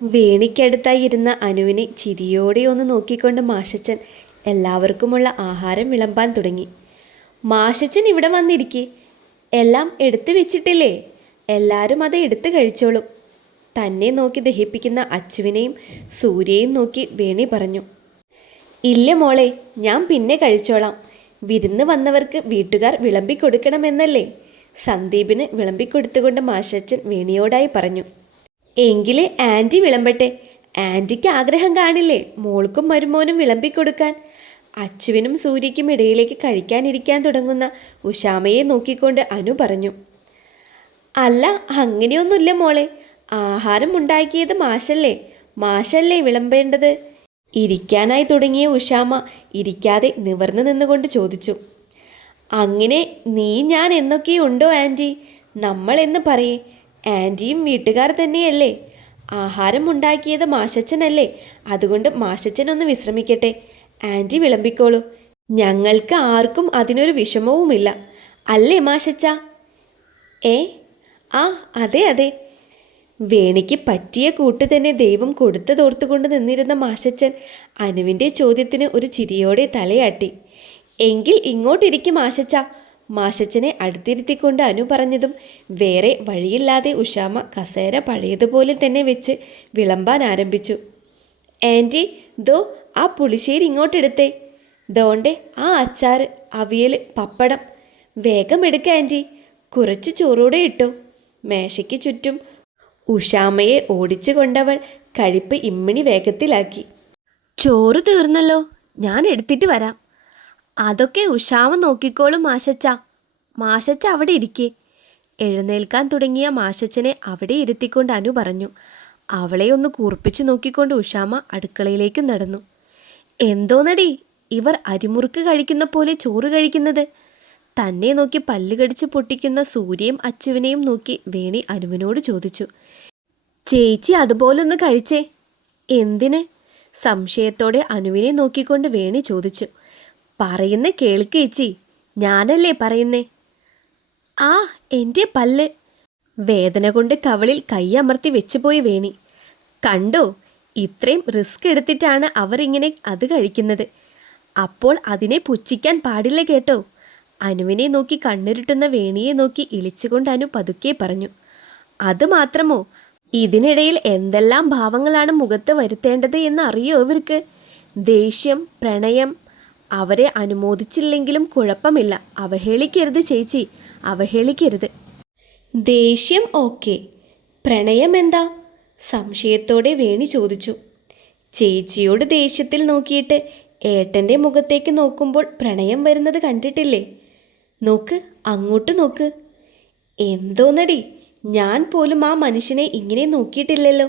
വേണിക്കടുത്തായി ഇരുന്ന അനുവിനെ ചിരിയോടെ ഒന്ന് നോക്കിക്കൊണ്ട് മാഷച്ചൻ എല്ലാവർക്കുമുള്ള ആഹാരം വിളമ്പാൻ തുടങ്ങി. മാഷച്ചൻ ഇവിടെ വന്നിരിക്കെ. എല്ലാം എടുത്തു വെച്ചിട്ടില്ലേ? എല്ലാവരും അത് എടുത്തു കഴിച്ചോളും. തന്നെ നോക്കി ദഹിപ്പിക്കുന്ന അച്ചുവിനെയും സൂര്യയും നോക്കി വേണി പറഞ്ഞു. ഇല്ല മോളെ ഞാൻ പിന്നെ കഴിച്ചോളാം. വിരുന്ന് വന്നവർക്ക് വീട്ടുകാർ വിളമ്പിക്കൊടുക്കണമെന്നല്ലേ? സന്ദീപിന് വിളമ്പിക്കൊടുത്തുകൊണ്ട് മാഷച്ചൻ വേണിയോടായി പറഞ്ഞു. എങ്കിൽ ആന്റി വിളമ്പട്ടെ. ആന്റിക്ക് ആഗ്രഹം കാണില്ലേ മോൾക്കും മരുമോനും വിളമ്പിക്കൊടുക്കാൻ. അച്ചുവിനും സൂര്യക്കും ഇടയിലേക്ക് കഴിക്കാനിരിക്കാൻ തുടങ്ങുന്ന ഉഷാമയെ നോക്കിക്കൊണ്ട് അനു പറഞ്ഞു. അല്ല അങ്ങനെയൊന്നുമില്ല മോളെ. ആഹാരം ഉണ്ടാക്കിയത് മാഷല്ലേ. മാഷല്ലേ വിളമ്പേണ്ടത്? ഇരിക്കാനായി തുടങ്ങിയ ഉഷാമ ഇരിക്കാതെ നിവർന്നു നിന്നുകൊണ്ട് ചോദിച്ചു. അങ്ങനെ നീ ഞാൻ എന്നൊക്കെയുണ്ടോ ആന്റി നമ്മൾ എന്ന് പറയേ. ആന്റിയും വീട്ടുകാർ തന്നെയല്ലേ? ആഹാരം ഉണ്ടാക്കിയത് മാഷച്ചനല്ലേ? അതുകൊണ്ട് മാഷച്ചനൊന്ന് വിശ്രമിക്കട്ടെ. ആന്റി വിളമ്പിക്കോളൂ. ഞങ്ങൾക്ക് ആർക്കും അതിനൊരു വിഷമവുമില്ല. അല്ലേ മാഷച്ച? ഏ? ആ അതെ അതെ. വേണിക്ക് പറ്റിയ കൂട്ട് തന്നെ ദൈവം കൊടുത്തതോർത്തുകൊണ്ട് നിന്നിരുന്ന മാഷച്ചൻ അനുവിന്റെ ചോദ്യത്തിന് ഒരു ചിരിയോടെ തലയാട്ടി. എങ്കിൽ ഇങ്ങോട്ടിരിക്കും മാഷച്ച. മാഷച്ചനെ അടുത്തിരുത്തിക്കൊണ്ട് അനു പറഞ്ഞതും വേറെ വഴിയില്ലാതെ ഉഷാമ കസേര പഴയതുപോലെ തന്നെ വെച്ച് വിളമ്പാൻ ആരംഭിച്ചു. ആന്റി ദോ ആ പുളിശ്ശേരി ഇങ്ങോട്ടെടുത്തേ. ദോണ്ടെ ആ അച്ചാറ് അവിയൽ പപ്പടം. വേഗം എടുക്ക ആന്റി കുറച്ച് ചോറൂടെ ഇട്ടു. മേശയ്ക്ക് ചുറ്റും ഉഷാമയെ ഓടിച്ചു കൊണ്ടവൾ കഴിപ്പ് ഇമ്മിണി വേഗത്തിലാക്കി. ചോറ് തീർന്നല്ലോ. ഞാൻ എടുത്തിട്ട് വരാം. അതൊക്കെ ഉഷാവ് നോക്കിക്കോളും മാഷച്ച. മാഷച്ച അവിടെ ഇരിക്കെ. എഴുന്നേൽക്കാൻ തുടങ്ങിയ മാഷച്ചനെ അവിടെ ഇരുത്തിക്കൊണ്ട് അനു പറഞ്ഞു. അവളെ ഒന്ന് കൂർപ്പിച്ചു നോക്കിക്കൊണ്ട് ഉഷാമ അടുക്കളയിലേക്ക് നടന്നു. എന്തോന്നടി? ഇവർ അരിമുറുക്ക് കഴിക്കുന്ന പോലെ ചോറ് കഴിക്കുന്നത്. തന്നെ നോക്കി പല്ല് കടിച്ച് പൊട്ടിക്കുന്ന സൂര്യയും അച്ചുവിനെയും നോക്കി വേണി അനുവിനോട് ചോദിച്ചു. ചേച്ചി അതുപോലൊന്ന് കഴിച്ചേ. എന്തിന്? സംശയത്തോടെ അനുവിനെ നോക്കിക്കൊണ്ട് വേണി ചോദിച്ചു. പറയുന്ന കേൾക്കേച്ചി ഞാനല്ലേ പറയുന്നേ? ആ എന്റെ പല്ല്. വേദന കൊണ്ട് കവളിൽ കൈയമർത്തി വെച്ചുപോയി വേണി. കണ്ടോ ഇത്രയും റിസ്ക് എടുത്തിട്ടാണ് അവരിങ്ങനെ അത് കഴിക്കുന്നത്. അപ്പോൾ അതിനെ പുച്ഛിക്കാൻ പാടില്ല കേട്ടോ. അനുവിനെ നോക്കി കണ്ണിരുട്ടുന്ന വേണിയെ നോക്കി ഇളിച്ചുകൊണ്ട് അനു പതുക്കെ പറഞ്ഞു. അത് മാത്രമോ? ഇതിനിടയിൽ എന്തെല്ലാം ഭാവങ്ങളാണ് മുഖത്ത് വരുത്തേണ്ടത് എന്ന് അറിയോ ഇവർക്ക്? ദേഷ്യം പ്രണയം അവരെ അനുമോദിച്ചില്ലെങ്കിലും കുഴപ്പമില്ല. അവഹേളിക്കരുത് ചേച്ചി. അവഹേളിക്കരുത്. ദേഷ്യം ഓക്കെ. പ്രണയം എന്താ? സംശയത്തോടെ വേണി ചോദിച്ചു. ചേച്ചിയോട് ദേഷ്യത്തിൽ നോക്കിയിട്ട് ഏട്ടന്റെ മുഖത്തേക്ക് നോക്കുമ്പോൾ പ്രണയം വരുന്നത് കണ്ടിട്ടില്ലേ? നോക്ക് അങ്ങോട്ട് നോക്ക്. എന്തോന്നടി? ഞാൻ പോലും ആ മനുഷ്യനെ ഇങ്ങനെ നോക്കിയിട്ടില്ലല്ലോ.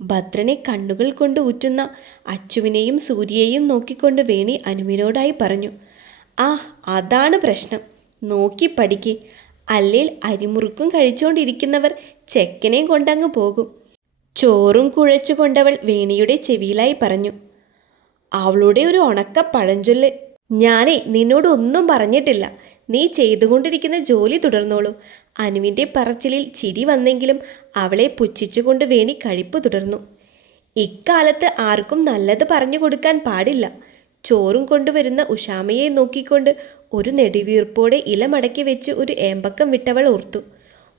ഭദ്രനെ കണ്ണുകൾ കൊണ്ട് ഊറ്റുന്ന അച്ചുവിനെയും സൂര്യയെയും നോക്കിക്കൊണ്ട് വേണി അനുവിനോടായി പറഞ്ഞു ആ അതാണ് പ്രശ്നം. നോക്കി പഠിക്ക്. അല്ലേൽ അരിമുറുക്കും കഴിച്ചുകൊണ്ടിരിക്കുന്നവർ ചെക്കനെയും കൊണ്ടങ്ങ് പോകും. ചോറും കുഴച്ചു കൊണ്ടവൾ വേണിയുടെ ചെവിയിലായി പറഞ്ഞു അവളുടെ ഒരു ഉണക്ക പഴഞ്ചൊല്ല്. ഞാനേ നിന്നോട് ഒന്നും പറഞ്ഞിട്ടില്ല. നീ ചെയ്തുകൊണ്ടിരിക്കുന്ന ജോലി തുടർന്നോളൂ. അനുവിന്റെ പറച്ചിലിൽ ചിരി വന്നെങ്കിലും അവളെ പുച്ഛിച്ചുകൊണ്ട് വേണി കഴിപ്പ് തുടർന്നു. ഇക്കാലത്ത് ആർക്കും നല്ലത് പറഞ്ഞു കൊടുക്കാൻ പാടില്ല. ചോറും കൊണ്ടുവരുന്ന ഉഷാമയെ നോക്കിക്കൊണ്ട് ഒരു നെടിവീർപ്പോടെ ഇല മടക്കി വെച്ച് ഒരു ഏമ്പക്കം വിട്ടവൾ ഓർത്തു.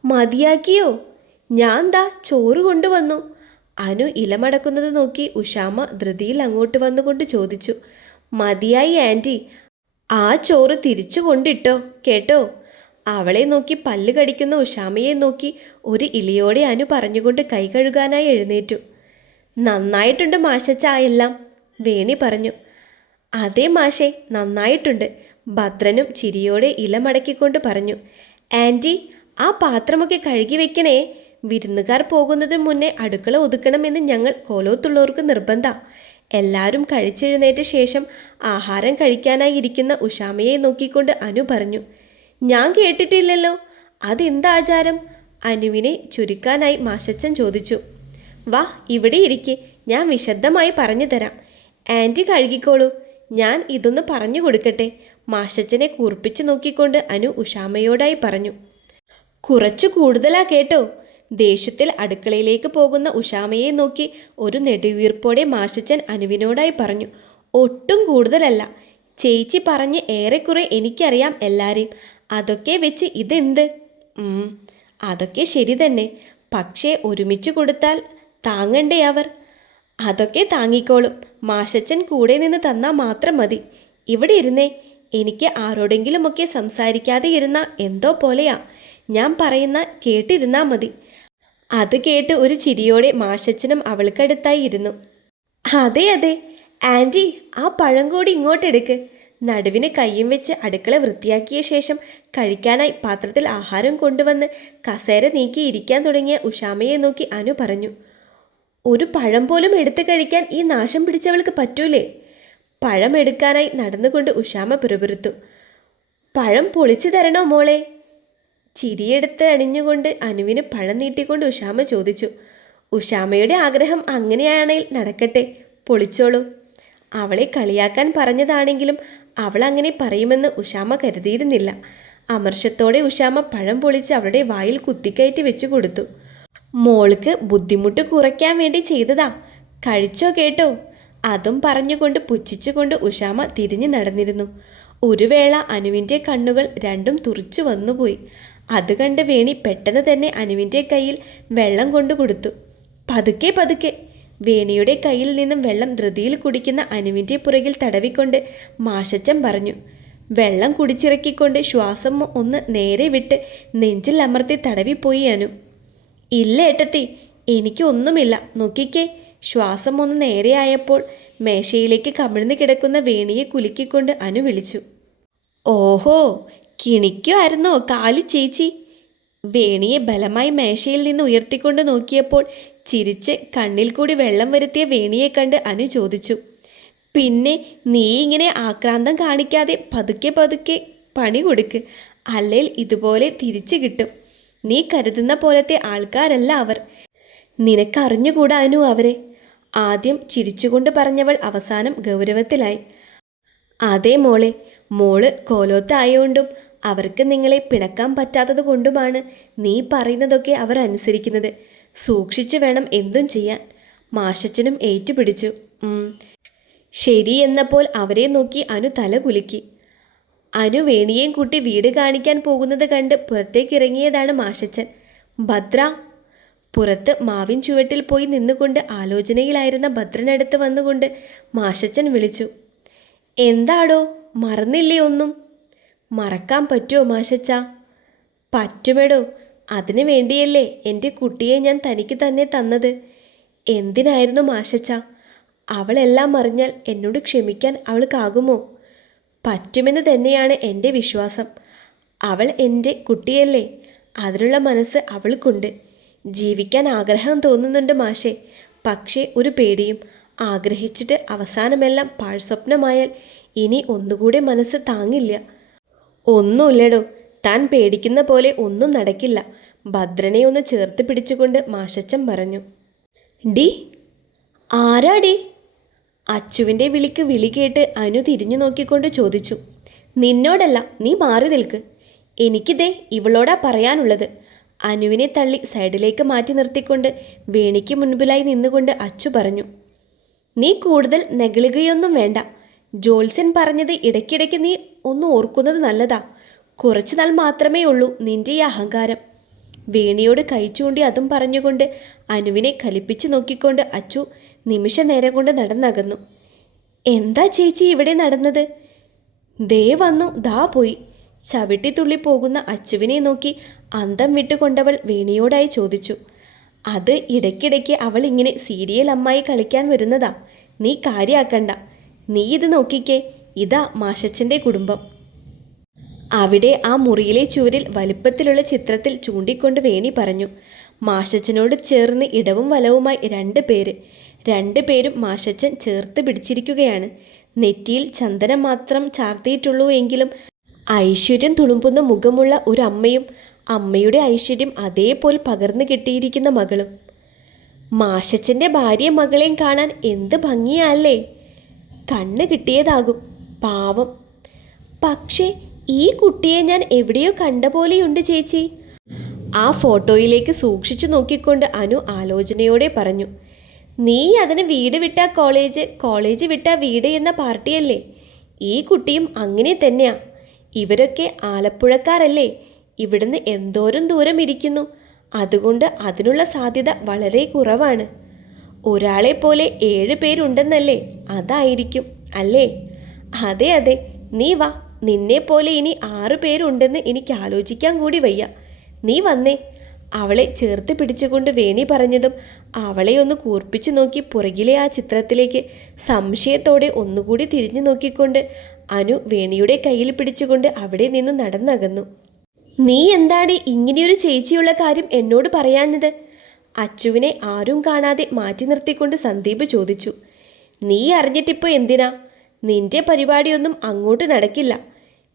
മതിയാക്കിയോ? ഞാൻ ദാ ചോറ് കൊണ്ടുവന്നു. അനു ഇലമടക്കുന്നത് നോക്കി ഉഷാമ ധൃതിയിൽ അങ്ങോട്ട് വന്നുകൊണ്ട് ചോദിച്ചു. മതിയായി ആന്റി ആ ചോറ് തിരിച്ചു കൊണ്ടിട്ടോ കേട്ടോ? അവളെ നോക്കി പല്ല് കടിക്കുന്ന ഉഷാമയെ നോക്കി ഒരു ഇലിയോടെ അനു പറഞ്ഞുകൊണ്ട് കൈ കഴുകാനായി എഴുന്നേറ്റു. നന്നായിട്ടുണ്ട് മാഷച്ച എല്ലാം വേണി പറഞ്ഞു. അതേ മാഷേ നന്നായിട്ടുണ്ട് ഭദ്രനും ചിരിയോടെ ഇല മടക്കിക്കൊണ്ട് പറഞ്ഞു. ആന്റി ആ പാത്രമൊക്കെ കഴുകി വെക്കണേ. വിരുന്നുകാർ പോകുന്നതിന് മുന്നേ അടുക്കള ഒതുക്കണമെന്ന് ഞങ്ങൾ കോലോത്തുള്ളവർക്ക് നിർബന്ധ. എല്ലാവരും കഴിച്ചെഴുന്നേറ്റ ശേഷം ആഹാരം കഴിക്കാനായി ഇരിക്കുന്ന ഉഷാമയെ നോക്കിക്കൊണ്ട് അനു പറഞ്ഞു ഞാൻ കേട്ടിട്ടില്ലല്ലോ. അതെന്താ ആചാരം? അനുവിനെ ചുരുക്കാനായി മാഷച്ചൻ ചോദിച്ചു വാ ഇവിടെ ഇരിക്കെ. ഞാൻ വിശദമായി പറഞ്ഞു തരാം. ആന്റി കഴുകിക്കോളൂ. ഞാൻ ഇതൊന്ന് പറഞ്ഞു കൊടുക്കട്ടെ. മാഷച്ചനെ കൂർപ്പിച്ചു നോക്കിക്കൊണ്ട് അനു ഉഷാമയോടായി പറഞ്ഞു കുറച്ചു കൂടുതലാ കേട്ടോ. ദേഷ്യത്തിൽ അടുക്കളയിലേക്ക് പോകുന്ന ഉഷാമയെ നോക്കി ഒരു നെടുവീർപ്പോടെ മാഷച്ചൻ അനുവിനോടായി പറഞ്ഞു ഒട്ടും കൂടുതലല്ല. ചേച്ചി പറഞ്ഞ് ഏറെക്കുറെ എനിക്കറിയാം എല്ലാരെയും. അതൊക്കെ വെച്ച് ഇതെന്ത്? അതൊക്കെ ശരി തന്നെ. പക്ഷേ ഒരുമിച്ച് കൊടുത്താൽ താങ്ങണ്ടേ അവർ? അതൊക്കെ താങ്ങിക്കോളും. മാഷച്ചൻ കൂടെ നിന്ന് തന്നാൽ മാത്രം മതി. ഇവിടെ ഇരുന്നേ. എനിക്ക് ആരോടെങ്കിലുമൊക്കെ സംസാരിക്കാതെ ഇരുന്ന എന്തോ പോലെയാ. ഞാൻ പറയുന്ന കേട്ടിരുന്നാൽ മതി. അത് കേട്ട് ഒരു ചിരിയോടെ മാഷച്ചനും അവൾക്കടുത്തായി ഇരുന്നു. അതെ അതെ. ആന്റി ആ പഴം കൂടി ഇങ്ങോട്ടെടുക്ക്. നടുവിന് കയ്യും വെച്ച് അടുക്കള വൃത്തിയാക്കിയ ശേഷം കഴിക്കാനായി പാത്രത്തിൽ ആഹാരം കൊണ്ടുവന്ന് കസേര നീക്കി ഇരിക്കാൻ തുടങ്ങിയ ഉഷാമയെ നോക്കി അനു പറഞ്ഞു ഒരു പഴം പോലും എടുത്തു കഴിക്കാൻ ഈ നാശം പിടിച്ചവൾക്ക് പറ്റൂലേ? പഴം എടുക്കാനായി നടന്നുകൊണ്ട് ഉഷാമ പിറുപിറുത്തു പഴം പൊളിച്ചു തരണോ മോളെ? ചിരിയെടുത്ത് അണിഞ്ഞുകൊണ്ട് അനുവിന് പഴം നീട്ടിക്കൊണ്ട് ഉഷാമ ചോദിച്ചു ഉഷാമയുടെ ആഗ്രഹം അങ്ങനെയാണെങ്കിൽ നടക്കട്ടെ പൊളിച്ചോളൂ. അവളെ കളിയാക്കാൻ പറഞ്ഞതാണെങ്കിലും അവൾ അങ്ങനെ പറയുമെന്ന് ഉഷാമ കരുതിയിരുന്നില്ല. അമർഷത്തോടെ ഉഷാമ പഴം പൊളിച്ച് അവളുടെ വായിൽ കുത്തിക്കയറ്റി വെച്ചു കൊടുത്തു. മോൾക്ക് ബുദ്ധിമുട്ട് കുറയ്ക്കാൻ വേണ്ടി ചെയ്തതാ. കഴിച്ചോ കേട്ടോ? അതും പറഞ്ഞുകൊണ്ട് പുച്ഛിച്ചുകൊണ്ട് ഉഷാമ തിരിഞ്ഞു നടന്നിരുന്നു. ഒരു വേള അനുവിന്റെ കണ്ണുകൾ രണ്ടും തുറിച്ചു വന്നുപോയി. അത് കണ്ട് വേണി പെട്ടെന്ന് തന്നെ അനുവിന്റെ കയ്യിൽ വെള്ളം കൊണ്ടു കൊടുത്തു. പതുക്കെ പതുക്കെ വേണിയുടെ കയ്യിൽ നിന്നും വെള്ളം ധൃതിയിൽ കുടിക്കുന്ന അനുവിന്റെ പുറകിൽ തടവിക്കൊണ്ട് മാഷച്ചൻ പറഞ്ഞു വെള്ളം കുടിച്ചിറക്കിക്കൊണ്ട് ശ്വാസം ഒന്ന് നേരെ വിട്ട് നെഞ്ചിൽ അമർത്തി തടവിപ്പോയി അനു. ഇല്ല ഏട്ടത്തി എനിക്കൊന്നുമില്ല നോക്കിക്കേ. ശ്വാസം ഒന്ന് നേരെയായപ്പോൾ മേശയിലേക്ക് കമിഴ്ന്നു കിടക്കുന്ന വേണിയെ കുലുക്കിക്കൊണ്ട് അനു വിളിച്ചു. ഓഹോ കിണിക്കുമായിരുന്നോ കാലി ചേച്ചി. വേണിയെ ബലമായി മേശയിൽ നിന്ന് ഉയർത്തിക്കൊണ്ട് നോക്കിയപ്പോൾ ചിരിച്ച് കണ്ണിൽ കൂടി വെള്ളം വരുത്തിയ വേണിയെ കണ്ട് അനു ചോദിച്ചു. പിന്നെ നീ ഇങ്ങനെ ആക്രാന്തം കാണിക്കാതെ പതുക്കെ പതുക്കെ പണി കൊടുക്ക്. അല്ലെങ്കിൽ ഇതുപോലെ തിരിച്ചു കിട്ടും. നീ കരുതുന്ന പോലത്തെ ആൾക്കാരല്ല അവർ. നിനക്കറിഞ്ഞുകൂടാ അനു അവരെ? ആദ്യം ചിരിച്ചുകൊണ്ട് പറഞ്ഞവൾ അവസാനം ഗൗരവത്തിലായി. അതേ മോളെ മോൾ കോലോത്തായോണ്ടും അവർക്ക് നിങ്ങളെ പിണക്കാൻ പറ്റാത്തത് കൊണ്ടുമാണ് നീ പറയുന്നതൊക്കെ അവർ അനുസരിക്കുന്നത്. സൂക്ഷിച്ചു വേണം എന്തും ചെയ്യാൻ. മാഷച്ചനും ഏറ്റുപിടിച്ചു. ശരി എന്നപ്പോൾ അവരെ നോക്കി അനു തല കുലുക്കി. അനു വേണിയേയും കൂട്ടി വീട് കാണിക്കാൻ പോകുന്നത് കണ്ട് പുറത്തേക്കിറങ്ങിയതാണ് മാഷച്ചൻ. ഭദ്ര. പുറത്ത് മാവിൻ ചുവട്ടിൽ പോയി നിന്നുകൊണ്ട് ആലോചനയിലായിരുന്ന ഭദ്രനടുത്ത് വന്നുകൊണ്ട് മാഷച്ചൻ വിളിച്ചു. എന്താടോ മറന്നില്ലേ ഒന്നും? മറക്കാൻ പറ്റുമോ മാഷച്ച? പറ്റുമെടോ. അതിനു വേണ്ടിയല്ലേ എന്റെ കുട്ടിയെ ഞാൻ തനിക്ക് തന്നെ തന്നത്. എന്തിനായിരുന്നു മാഷച്ച? അവളെല്ലാം അറിഞ്ഞാൽ എന്നോട് ക്ഷമിക്കാൻ അവൾക്കാകുമോ? പറ്റുമെന്ന് തന്നെയാണ് എന്റെ വിശ്വാസം. അവൾ എന്റെ കുട്ടിയല്ലേ. അതിനുള്ള മനസ്സ് അവൾക്കുണ്ട്. ജീവിക്കാൻ ആഗ്രഹം തോന്നുന്നുണ്ട് മാഷെ. പക്ഷേ ഒരു പേടിയും. ആഗ്രഹിച്ചിട്ട് അവസാനമെല്ലാം പാഴ്സ്വപ്നമായാൽ ഇനി ഒന്നുകൂടെ മനസ്സ് താങ്ങില്ല. ഒന്നുമില്ലടോ. താൻ പേടിക്കുന്ന പോലെ ഒന്നും നടക്കില്ല. ഭദ്രനെ ഒന്ന് ചേർത്ത് പിടിച്ചുകൊണ്ട് മാഷച്ചൻ പറഞ്ഞു. ഡി ആരാ ഡി? അച്ചുവിന്റെ വിളിക്ക് വിളി കേട്ട് അനു തിരിഞ്ഞു നോക്കിക്കൊണ്ട് ചോദിച്ചു. നിന്നോടല്ല നീ മാറി നിൽക്ക്. എനിക്കിതേ ഇവളോടാ പറയാനുള്ളത്. അനുവിനെ തള്ളി സൈഡിലേക്ക് മാറ്റി നിർത്തിക്കൊണ്ട് വേണിക്ക് മുൻപിലായി നിന്നുകൊണ്ട് അച്ചു പറഞ്ഞു. നീ കൂടുതൽ നെഗളുകയൊന്നും വേണ്ട. ജോത്സ്യൻ പറഞ്ഞത് ഇടയ്ക്കിടയ്ക്ക് നീ ഒന്ന് ഓർക്കുന്നത് നല്ലതാ. കുറച്ചു നാൾ മാത്രമേ ഉള്ളൂ നിന്റെ ഈ അഹങ്കാരം. വേണിയോട് കൈ അതും പറഞ്ഞുകൊണ്ട് അനുവിനെ കലിപ്പിച്ചു നോക്കിക്കൊണ്ട് അച്ചു നിമിഷ നേരം കൊണ്ട് നടന്നകന്നു. എന്താ ചേച്ചി ഇവിടെ നടന്നത്? ദേ വന്നു ദാ പോയി. ചവിട്ടിത്തുള്ളി പോകുന്ന അച്ചുവിനെ നോക്കി അന്തം വിട്ടുകൊണ്ടവൾ വേണിയോടായി ചോദിച്ചു. അത് ഇടയ്ക്കിടയ്ക്ക് അവൾ ഇങ്ങനെ സീരിയൽ അമ്മായി കളിക്കാൻ വരുന്നതാ. നീ കാര്യാക്കണ്ട. നീ ഇത് നോക്കിക്കേ. ഇതാ മാഷച്ചന്റെ കുടുംബം. അവിടെ ആ മുറിയിലെ ചുവരിൽ വലുപ്പത്തിലുള്ള ചിത്രത്തിൽ ചൂണ്ടിക്കൊണ്ട് വേണി പറഞ്ഞു. മാഷച്ചനോട് ചേർന്ന് ഇടവും വലവുമായി രണ്ട് പേര്. രണ്ട് പേരും മാഷച്ചൻ ചേർത്ത് പിടിച്ചിരിക്കുകയാണ്. നെറ്റിയിൽ ചന്ദനം മാത്രം ചാർത്തിയിട്ടുള്ളൂ എങ്കിലും ഐശ്വര്യം തുളുമ്പുന്ന മുഖമുള്ള ഒരു അമ്മയും അമ്മയുടെ ഐശ്വര്യം അതേപോലെ പകർന്നു കിട്ടിയിരിക്കുന്ന മകളും. മാഷച്ചന്റെ ഭാര്യ മകളെയും കാണാൻ എന്ത് ഭംഗിയല്ലേ. കണ്ണ് കിട്ടിയതാകും. പാവം. പക്ഷേ ഈ കുട്ടിയെ ഞാൻ എവിടെയോ കണ്ട പോലെയുണ്ട് ചേച്ചി. ആ ഫോട്ടോയിലേക്ക് സൂക്ഷിച്ചു നോക്കിക്കൊണ്ട് അനു ആലോചനയോടെ പറഞ്ഞു നീ അതിന് വീട് വിട്ട കോളേജ് കോളേജ് വിട്ട വീട് എന്ന പാർട്ടിയല്ലേ? ഈ കുട്ടിയും അങ്ങനെ തന്നെയാ. ഇവരൊക്കെ ആലപ്പുഴക്കാരല്ലേ. ഇവിടുന്ന് എന്തോരം ദൂരം ഇരിക്കുന്നു. അതുകൊണ്ട് അതിനുള്ള സാധ്യത വളരെ കുറവാണ്. ഒരാളെ പോലെ ഏഴ് പേരുണ്ടെന്നല്ലേ? അതായിരിക്കും. അല്ലേ? അതെ അതെ. നീ വാ. നിന്നെ പോലെ ഇനി ആറു പേരുണ്ടെന്ന് എനിക്ക് ആലോചിക്കാൻ കൂടി വയ്യ. നീ വന്നേ. അവളെ ചേർത്ത് പിടിച്ചുകൊണ്ട് വേണി പറഞ്ഞതും അവളെ ഒന്ന് കൂർപ്പിച്ചു നോക്കി പുറകിലെ ആ ചിത്രത്തിലേക്ക് സംശയത്തോടെ ഒന്നുകൂടി തിരിഞ്ഞു നോക്കിക്കൊണ്ട് അനു വേണിയുടെ കയ്യിൽ പിടിച്ചുകൊണ്ട് അവിടെ നിന്ന് നടന്നകന്നു. നീ എന്താണ് ഇങ്ങനെയൊരു ചേച്ചിയുള്ള കാര്യം എന്നോട് പറയാഞ്ഞത്? അച്ചുവിനെ ആരും കാണാതെ മാറ്റി നിർത്തിക്കൊണ്ട് സന്ദീപ് ചോദിച്ചു. നീ അറിഞ്ഞിട്ടിപ്പോൾ എന്തിനാ? നിന്റെ പരിപാടിയൊന്നും അങ്ങോട്ട് നടക്കില്ല.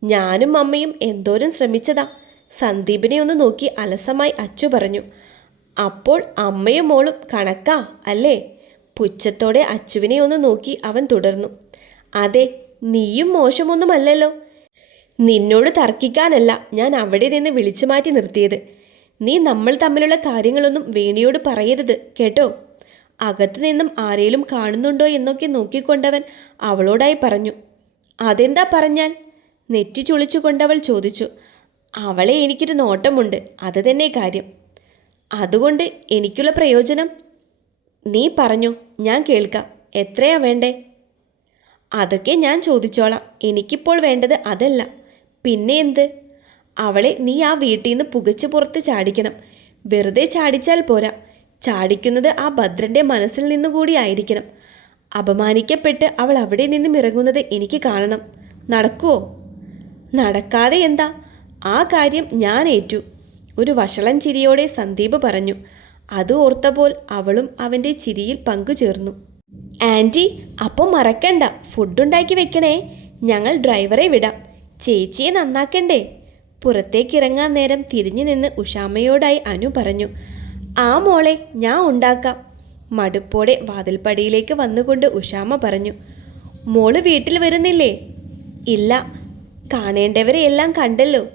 ഞാനും അമ്മയും എന്തോരം ശ്രമിച്ചതാ. സന്ദീപിനെ ഒന്ന് നോക്കി അലസമായി അച്ചു പറഞ്ഞു. അപ്പോൾ അമ്മയും മോളും കണക്കാ അല്ലേ? പുച്ഛത്തോടെ അച്ചുവിനെ ഒന്ന് നോക്കി അവൻ തുടർന്നു. അതെ നീയും മോശമൊന്നുമല്ലല്ലോ. നിന്നോട് തർക്കിക്കാനല്ല ഞാൻ അവിടെ നിന്ന് വിളിച്ചു മാറ്റി നിർത്തിയത്. നീ നമ്മൾ തമ്മിലുള്ള കാര്യങ്ങളൊന്നും വേണിയോട് പറയരുത് കേട്ടോ? അകത്തു നിന്നും ആരേലും കാണുന്നുണ്ടോ എന്നൊക്കെ നോക്കിക്കൊണ്ടവൻ അവളോടായി പറഞ്ഞു. അതെന്താ പറഞ്ഞാൽ? നെറ്റി ചുളിച്ചുകൊണ്ടവൾ ചോദിച്ചു. അവളെ എനിക്കൊരു നോട്ടമുണ്ട്. അത് തന്നെ കാര്യം. അതുകൊണ്ട് എനിക്കുള്ള പ്രയോജനം? നീ പറഞ്ഞു. ഞാൻ കേൾക്കാം. എത്രയാ വേണ്ടേ? അതൊക്കെ ഞാൻ ചോദിച്ചോളാം. എനിക്കിപ്പോൾ വേണ്ടത് അതല്ല. പിന്നെ എന്ത്? അവളെ നീ ആ വീട്ടിൽ നിന്ന് പുകച്ചു പുറത്ത് ചാടിക്കണം. വെറുതെ ചാടിച്ചാൽ പോരാ. ചാടിക്കുന്നത് ആ ഭദ്രന്റെ മനസ്സിൽ നിന്നുകൂടി ആയിരിക്കണം. അപമാനിക്കപ്പെട്ട് അവൾ അവിടെ നിന്നും ഇറങ്ങുന്നത് എനിക്ക് കാണണം. നടക്കുവോ? നടക്കാതെ എന്താ? ആ കാര്യം ഞാൻ ഏറ്റു. ഒരു വഷളൻ ചിരിയോടെ സന്ദീപ് പറഞ്ഞു. അത് ഓർത്തപ്പോൾ അവളും അവന്റെ ചിരിയിൽ പങ്കുചേർന്നു. ആന്റി അപ്പം മറക്കണ്ട. ഫുഡുണ്ടാക്കി വെക്കണേ. ഞങ്ങൾ ഡ്രൈവറെ വിടാം. ചേച്ചിയെ നന്നാക്കണ്ടേ? പുറത്തേക്കിറങ്ങാൻ നേരം തിരിഞ്ഞു നിന്ന് ഉഷാമ്മയോടായി അനു പറഞ്ഞു. ആ മോളെ ഞാൻ ഉണ്ടാക്കാം. മടുപ്പോടെ വാതിൽപ്പടിയിലേക്ക് വന്നുകൊണ്ട് ഉഷാമ പറഞ്ഞു മോൾ വീട്ടിൽ വരുന്നില്ലേ? ഇല്ല കാണേണ്ടവരെ എല്ലാം കണ്ടല്ലോ.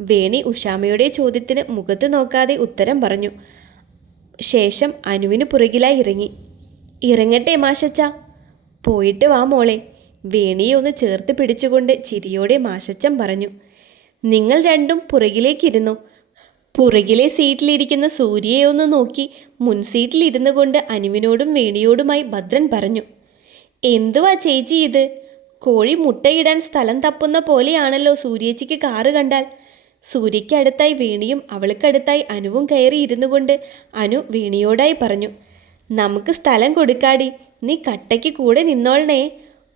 വേണി ഉഷാമയുടെ ചോദ്യത്തിന് മുഖത്ത് നോക്കാതെ ഉത്തരം പറഞ്ഞു. ശേഷം അനുവിന് പുറകിലായി ഇറങ്ങി. ഇറങ്ങട്ടെ മാഷച്ച. പോയിട്ട് വാ മോളെ. വേണിയെ ഒന്ന് ചേർത്ത് പിടിച്ചുകൊണ്ട് ചിരിയോടെ മാഷച്ചൻ പറഞ്ഞു നിങ്ങൾ രണ്ടും പുറകിലേക്കിരുന്നു. പുറകിലെ സീറ്റിലിരിക്കുന്ന സൂര്യയെ ഒന്ന് നോക്കി മുൻ സീറ്റിലിരുന്നു കൊണ്ട് അനുവിനോടും വേണിയോടുമായി ഭദ്രൻ പറഞ്ഞു എന്തുവാ ചേച്ചി ഇത്? കോഴി മുട്ടയിടാൻ സ്ഥലം തപ്പുന്ന പോലെയാണല്ലോ സൂര്യച്ചിക്ക് കാറ് കണ്ടാൽ. സൂര്യയ്ക്കടുത്തായി വേണിയും അവൾക്കടുത്തായി അനുവും കയറി ഇരുന്നു കൊണ്ട് അനു വേണിയോടായി പറഞ്ഞു നമുക്ക് സ്ഥലം കൊടുക്കാടി നീ കട്ടയ്ക്ക് കൂടെ നിന്നോളണേ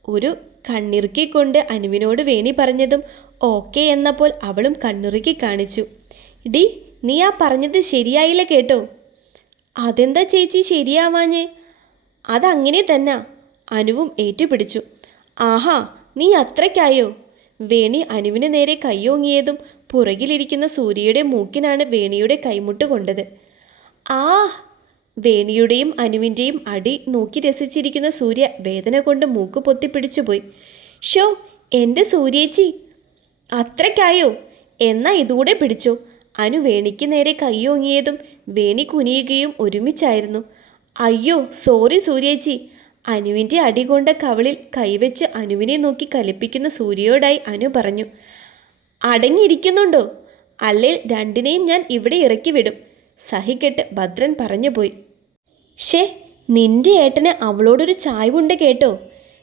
ഒരു കണ്ണിറുക്കിക്കൊണ്ട് അനുവിനോട് വേണി പറഞ്ഞതും ഓക്കെ എന്നപ്പോൾ അവളും കണ്ണിറുക്കി കാണിച്ചു ഡി നീ ആ പറഞ്ഞത് ശരിയായില്ല കേട്ടോ. അതെന്താ ചേച്ചി ശരിയാവാഞ്ഞേ? അതങ്ങനെ തന്നെ അനുവും ഏറ്റുപിടിച്ചു. ആഹാ നീ അത്രയ്ക്കായോ? വേണി അനുവിന് നേരെ കയ്യോങ്ങിയതും പുറകിലിരിക്കുന്ന സൂര്യയുടെ മൂക്കിനാണ് വേണിയുടെ കൈമുട്ട് കൊണ്ടത്. ആ വേണിയുടെയും അനുവിന്റെയും അടി നോക്കി രസിച്ചിരിക്കുന്ന സൂര്യ വേദന കൊണ്ട് മൂക്ക് പൊത്തിപ്പിടിച്ചുപോയി ഷോ എന്റെ സൂര്യേച്ചി അത്രയ്ക്കായോ? എന്നാ ഇതുകൂടെ പിടിച്ചോ. അനു വേണിക്ക് നേരെ കയ്യോങ്ങിയതും വേണി കുനിയുകയും ഒരുമിച്ചായിരുന്നു. അയ്യോ സോറി സൂര്യേച്ചി അനുവിന്റെ അടി കൊണ്ട കവളിൽ കൈവച്ച് അനുവിനെ നോക്കി കലിപ്പിക്കുന്ന സൂര്യയോടായി അനു പറഞ്ഞു അടങ്ങിയിരിക്കുന്നുണ്ടോ? അല്ലേ രണ്ടിനെയും ഞാൻ ഇവിടെ ഇറക്കി വിടും സഹിക്കെട്ട് ഭദ്രൻ പറഞ്ഞുപോയി. ഷേ നിന്റെ ഏട്ടന് അവളോടൊരു ചായ്വുണ്ട് കേട്ടോ.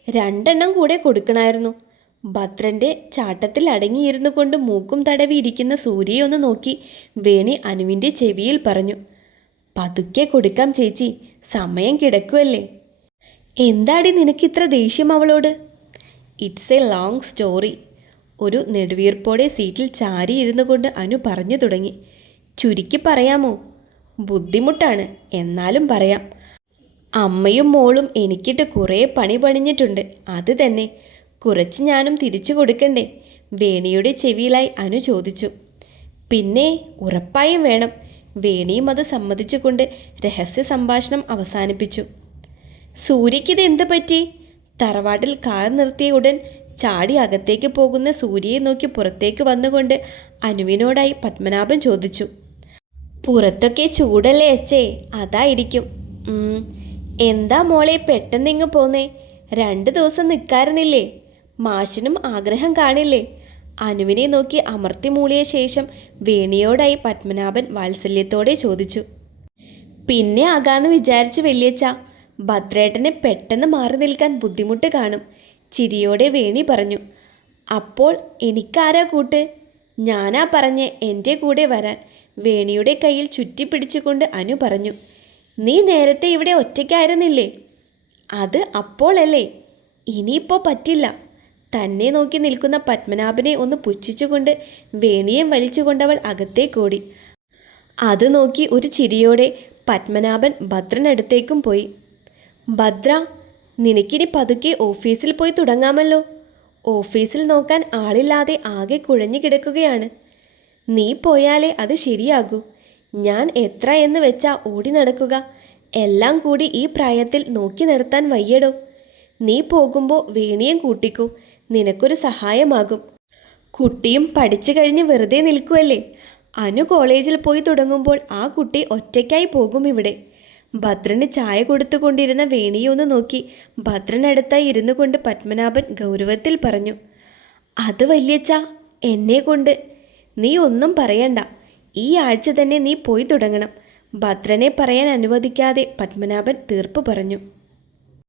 രണ്ടെണ്ണം കൂടെ കൊടുക്കണമായിരുന്നു ഭദ്രന്റെ ചാട്ടത്തിൽ അടങ്ങിയിരുന്നു കൊണ്ട് മൂക്കും തടവിയിരിക്കുന്ന സൂര്യയെ ഒന്ന് നോക്കി വേണി അനുവിന്റെ ചെവിയിൽ പറഞ്ഞു പതുക്കെ കൊടുക്കാം ചേച്ചി. സമയം കിടക്കുമല്ലേ എന്താടി നിനക്കിത്ര ദേഷ്യം അവളോട്? ഇറ്റ്സ് എ ലോങ് സ്റ്റോറി ഒരു നെടുവീർപ്പോടെ സീറ്റിൽ ചാരി ഇരുന്നു കൊണ്ട് അനു പറഞ്ഞു തുടങ്ങി ചുരുക്കി പറയാമോ? ബുദ്ധിമുട്ടാണ്. എന്നാലും പറയാം. അമ്മയും മോളും എനിക്കിട്ട് കുറേ പണി പണിഞ്ഞിട്ടുണ്ട്. അത് തന്നെ. കുറച്ച് ഞാനും തിരിച്ചു കൊടുക്കണ്ടേ? വേണിയുടെ ചെവിയിലായി അനു ചോദിച്ചു. പിന്നെ ഉറപ്പായും വേണം. വേണിയും അത് സമ്മതിച്ചുകൊണ്ട് രഹസ്യ സംഭാഷണം അവസാനിപ്പിച്ചു. സൂര്യയ്ക്കിത് എന്ത് പറ്റി? തറവാട്ടിൽ കാർ നിർത്തിയ ഉടൻ ചാടി അകത്തേക്ക് പോകുന്ന സൂര്യയെ നോക്കി പുറത്തേക്ക് വന്നുകൊണ്ട് അനുവിനോടായി പത്മനാഭൻ ചോദിച്ചു. പുറത്തൊക്കെ ചൂടല്ലേ അച്ചേ അതായിരിക്കും. എന്താ മോളെ പെട്ടെന്ന് ഇങ്ങ് പോന്നേ? രണ്ട് ദിവസം നിൽക്കാറുന്നില്ലേ മാഷിനും ആഗ്രഹം കാണില്ലേ? അനുവിനെ നോക്കി അമർത്തി മൂളിയ ശേഷം വേണിയോടായി പത്മനാഭൻ വാത്സല്യത്തോടെ ചോദിച്ചു. പിന്നെ ആകാന്ന് വിചാരിച്ച് വലിയച്ച ഭദ്രേട്ടന് പെട്ടെന്ന് മാറി നിൽക്കാൻ ബുദ്ധിമുട്ട് കാണും. ചിരിയോടെ വേണി പറഞ്ഞു അപ്പോൾ എനിക്കാരാ കൂട്ട്? ഞാനാ പറഞ്ഞ് എന്റെ കൂടെ വരാൻ. വേണിയുടെ കയ്യിൽ ചുറ്റിപ്പിടിച്ചുകൊണ്ട് അനു പറഞ്ഞു നീ നേരത്തെ ഇവിടെ ഒറ്റയ്ക്കായിരുന്നില്ലേ? അത് അപ്പോളല്ലേ? ഇനിയിപ്പോൾ പറ്റില്ല. തന്നെ നോക്കി നിൽക്കുന്ന പത്മനാഭനെ ഒന്ന് പുച്ഛിച്ചുകൊണ്ട് വേണിയം വലിച്ചുകൊണ്ടവൾ അകത്തേക്കോടി അത് നോക്കി ഒരു ചിരിയോടെ പത്മനാഭൻ ഭദ്രനടുത്തേക്കും പോയി. ഭദ്ര നിനക്കിനി പതുക്കെ ഓഫീസിൽ പോയി തുടങ്ങാമല്ലോ. ഓഫീസിൽ നോക്കാൻ ആളില്ലാതെ ആകെ കുഴഞ്ഞു കിടക്കുകയാണ്. നീ പോയാലേ അത് ശരിയാകൂ. ഞാൻ എത്ര എന്ന് വെച്ചാ ഓടി നടക്കുക. എല്ലാം കൂടി ഈ പ്രായത്തിൽ നോക്കി നടത്താൻ വയ്യടോ. നീ പോകുമ്പോൾ വേണിയും കൂട്ടിക്കൂ. നിനക്കൊരു സഹായമാകും. കുട്ടിയും പഠിച്ചു കഴിഞ്ഞ് വെറുതെ നിൽക്കുമല്ലേ അനു കോളേജിൽ പോയി തുടങ്ങുമ്പോൾ ആ കുട്ടി ഒറ്റയ്ക്കായി പോകും ഇവിടെ. ഭദ്രന് ചായ കൊടുത്തുകൊണ്ടിരുന്ന വേണിയെ ഒന്ന് നോക്കി ഭദ്രനടുത്തായി ഇരുന്നു കൊണ്ട് പത്മനാഭൻ ഗൗരവത്തിൽ പറഞ്ഞു അത് വല്യച്ച എന്നെ കൊണ്ട്. നീ ഒന്നും പറയണ്ട. ഈ ആഴ്ച തന്നെ നീ പോയി തുടങ്ങണം. ഭദ്രനെ പറയാൻ അനുവദിക്കാതെ പത്മനാഭൻ തീർപ്പ് പറഞ്ഞു.